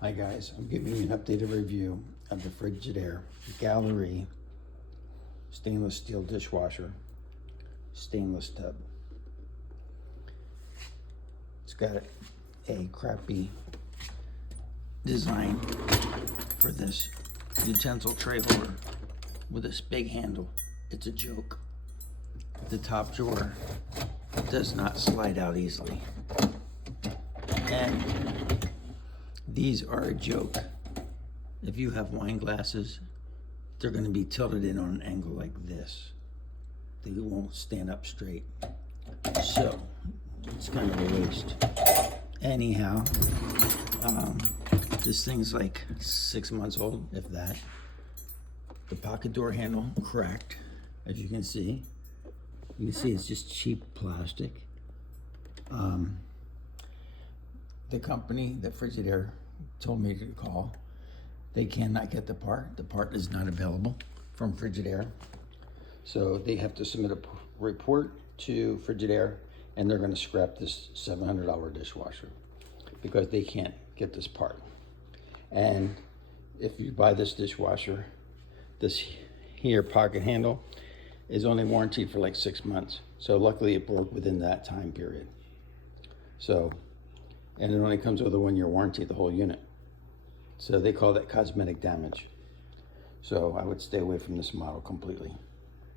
Hi guys, I'm giving you an updated review of the Frigidaire Gallery stainless steel dishwasher, stainless tub. It's got a crappy design for this utensil tray holder with this big handle. It's a joke. The top drawer does not slide out easily. And these are a joke. If you have wine glasses, they're going to be tilted in on an angle like this. They won't stand up straight. So, it's kind of a waste. Anyhow, this thing's like 6 months old, if that. The pocket door handle cracked, as you can see. You can see it's just cheap plastic. The company that Frigidaire told me to call, they cannot get the part. The part is not available from Frigidaire. So they have to submit a report to Frigidaire, and they're going to scrap this $700 dishwasher because they can't get this part. And if you buy this dishwasher, this here pocket handle is only warranted for like 6 months. So luckily it broke within that time period. So, and it only comes with a 1-year warranty, the whole unit. So they call that cosmetic damage. So I would stay away from this model completely.